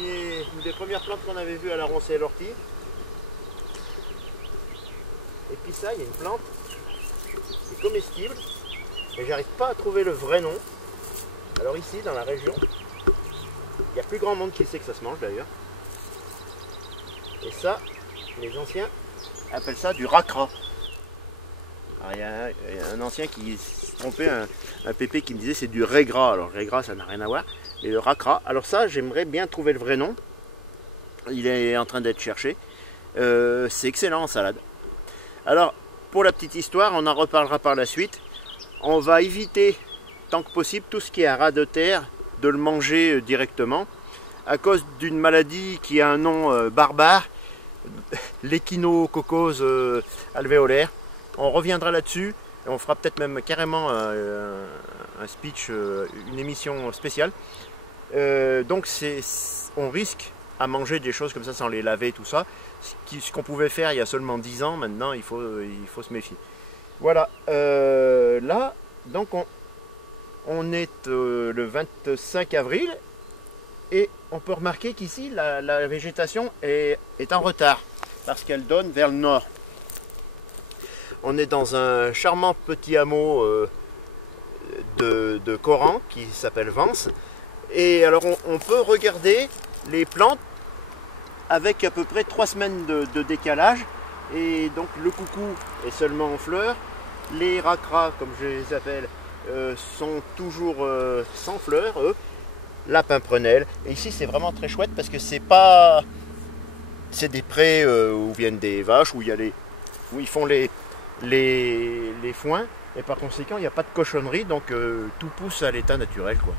une des premières plantes qu'on avait vues à la Roncée et l'ortie. Et puis ça, il y a une plante qui est comestible, mais j'arrive pas à trouver le vrai nom. Alors ici, dans la région, il y a plus grand monde qui sait que ça se mange d'ailleurs. Et ça, les anciens appellent ça du racra. Alors, il y a un ancien qui se trompait, un pépé qui me disait c'est du régras. Alors régras ça n'a rien à voir. Mais le racra, alors ça j'aimerais bien trouver le vrai nom. Il est en train d'être cherché. C'est excellent en salade. Alors pour la petite histoire, on en reparlera par la suite. On va éviter tant que possible tout ce qui est un ras de terre de le manger directement. À cause d'une maladie qui a un nom barbare, l'échinococose alvéolaire. On reviendra là-dessus et on fera peut-être même carrément un speech, une émission spéciale. Donc on risque à manger des choses comme ça sans les laver, tout ça. Ce qu'on pouvait faire il y a seulement 10 ans, maintenant il faut se méfier. Voilà, là, donc on est le 25 avril. Et on peut remarquer qu'ici, la végétation est en retard, parce qu'elle donne vers le nord. On est dans un charmant petit hameau de Coran, qui s'appelle Vence. Et alors, on peut regarder les plantes avec à peu près 3 semaines de décalage. Et donc, le coucou est seulement en fleurs. Les racras, comme je les appelle, sont toujours sans fleurs, eux. La pimprenelle. Et ici c'est vraiment très chouette parce que c'est des prés où viennent des vaches, où ils font les foins, et par conséquent il n'y a pas de cochonnerie, donc tout pousse à l'état naturel, quoi.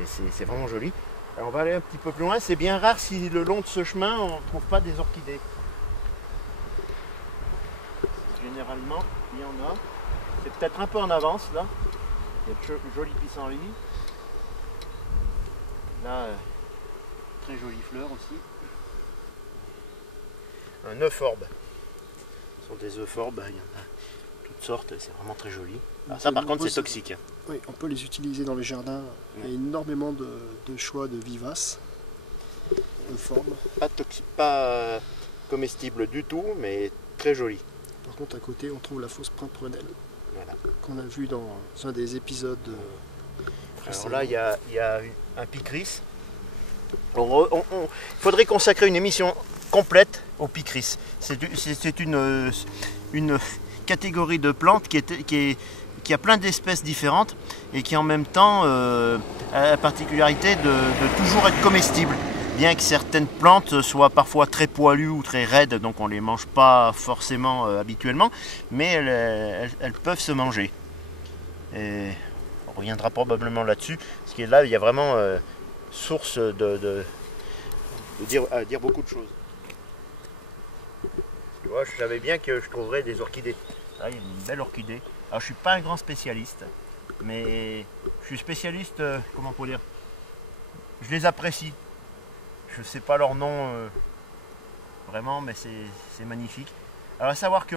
Et c'est vraiment joli. Alors, on va aller un petit peu plus loin. C'est bien rare si le long de ce chemin on ne trouve pas des orchidées. Généralement il y en a. C'est peut-être un peu en avance là. Il y a de jolis pissenlits. Là, très jolies fleurs aussi. Un euphorbes. Ce sont des euphorbes, il y en a toutes sortes, c'est vraiment très joli. Alors ça par contre c'est toxique. Oui, on peut les utiliser dans les jardins. Il y a énormément de choix de vivaces. Euphorbes. Pas comestible du tout, mais très joli. Par contre à côté on trouve la fausse pimprenelle. Voilà. Qu'on a vu dans un des épisodes. Alors là, il y a un picris. Il faudrait consacrer une émission complète au picris. C'est une catégorie de plantes qui a plein d'espèces différentes et qui en même temps a la particularité de toujours être comestible. Bien que certaines plantes soient parfois très poilues ou très raides, donc on ne les mange pas forcément habituellement, mais elles peuvent se manger. Et on reviendra probablement là-dessus, parce que là, il y a vraiment source de dire beaucoup de choses. Tu vois, je savais bien que je trouverais des orchidées. Là, il y a une belle orchidée. Alors, je ne suis pas un grand spécialiste, mais je suis spécialiste, comment on peut dire, je les apprécie. Je ne sais pas leur nom vraiment, mais c'est magnifique. Alors, à savoir que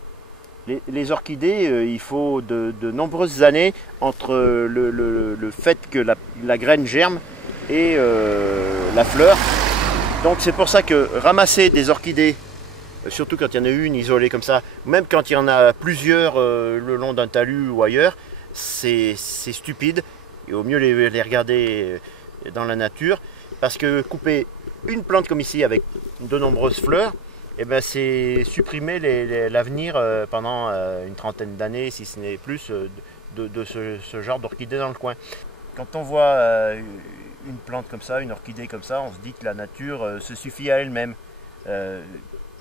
les orchidées, il faut de nombreuses années entre le fait que la graine germe et la fleur. Donc c'est pour ça que ramasser des orchidées, surtout quand il y en a une isolée comme ça, même quand il y en a plusieurs le long d'un talus ou ailleurs, c'est stupide. Il vaut mieux les regarder dans la nature, parce que couper une plante comme ici avec de nombreuses fleurs, eh ben, c'est supprimer l'avenir pendant une trentaine d'années, si ce n'est plus, de ce genre d'orchidée dans le coin. Quand on voit une plante comme ça, une orchidée comme ça, on se dit que la nature se suffit à elle-même.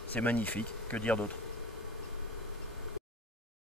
C'est magnifique, que dire d'autre?